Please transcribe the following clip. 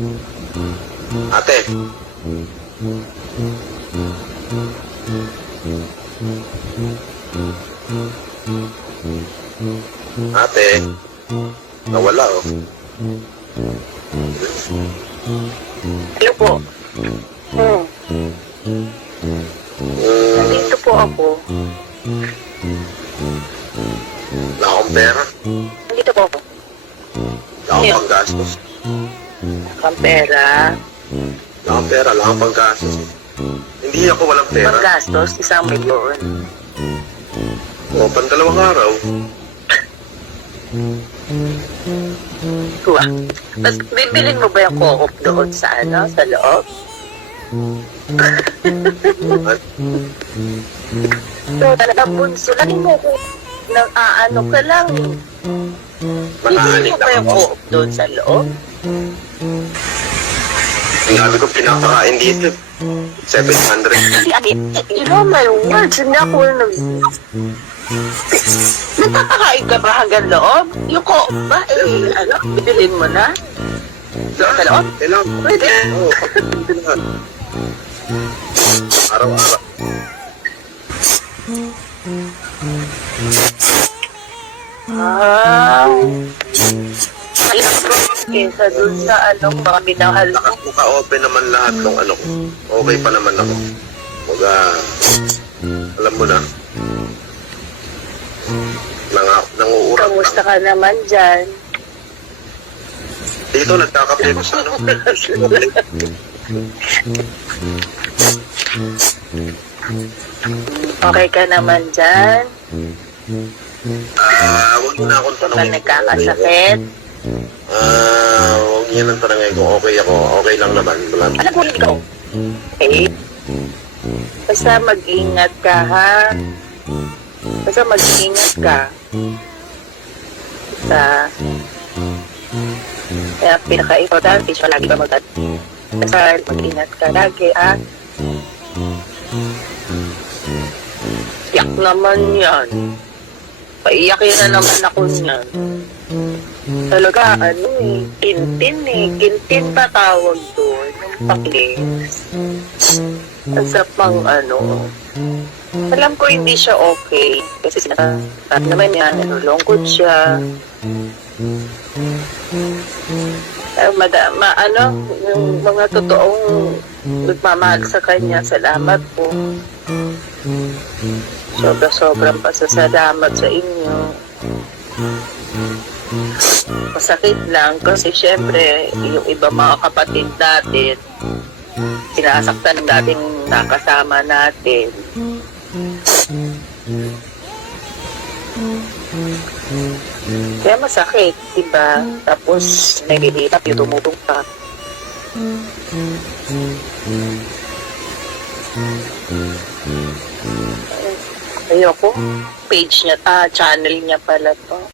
Ate. Ate. Nawala oh. Hello po. Nandito po ako. Wala akong pera. Nandito po ako. Wala akong panggastos. Ang pera. Wala akong pera. Wala akong panggastos. Hindi ako walang pera. Paggastos, 1,000,000. O, pandalawang araw. Tuwa. Tapos bibilin mo ba yung co-op doon sa sa loob? So, talaga bunso. Lagi mo ko nang aano ka lang. Bibilin mo ba yung co-op doon sa loob? Sinabi ko pinapakain dito. 700. You know my words, hindi ako nagpapakain ka ba hanggang loob? Yung co-op ba? Bibilin mo na? Doon sa loob? Kailangan. Pwede. Oo, kapatid lahat. Araw-araw. Alam ko, kesa dun sa mga minahal ko. Naka-open naman lahat ng ano ko. Okay pa naman ako. Mga, alam mo na. Nanguurat Kamusta ka naman dyan? Dito nagkakape ko sa ano. Okay ka naman dyan? Huwag niyo na akong Kung tanongin. nagkakasakit? Huwag niyo nang tanongin kung okay ako. Okay lang naman. Alam mo, ikaw. Okay? Basta mag-ingat ka, ha? Basta mag-ingat ka. Basta, kaya pinaka-importante siya lagi ba basta mag-ingat ka lagi, ha? Yak naman yan. Paiyakin na naman ako niyan. Talaga, kintin pa tawag doon. Yung paklis. Sa pang alam ko hindi siya okay. Kasi sinasabi naman niya, nalulungkot siya. Yung mga totoong nagmamahal sa kanya, salamat po. Sobrang pasasalamat sa inyo. Masakit lang kasi syempre yung iba mga kapatid natin sinasaktan ng dating nakasama natin. Kaya masakit, diba? Tapos nagihitap yung tumutong pa. Ayoko. Page niya, channel niya pala to.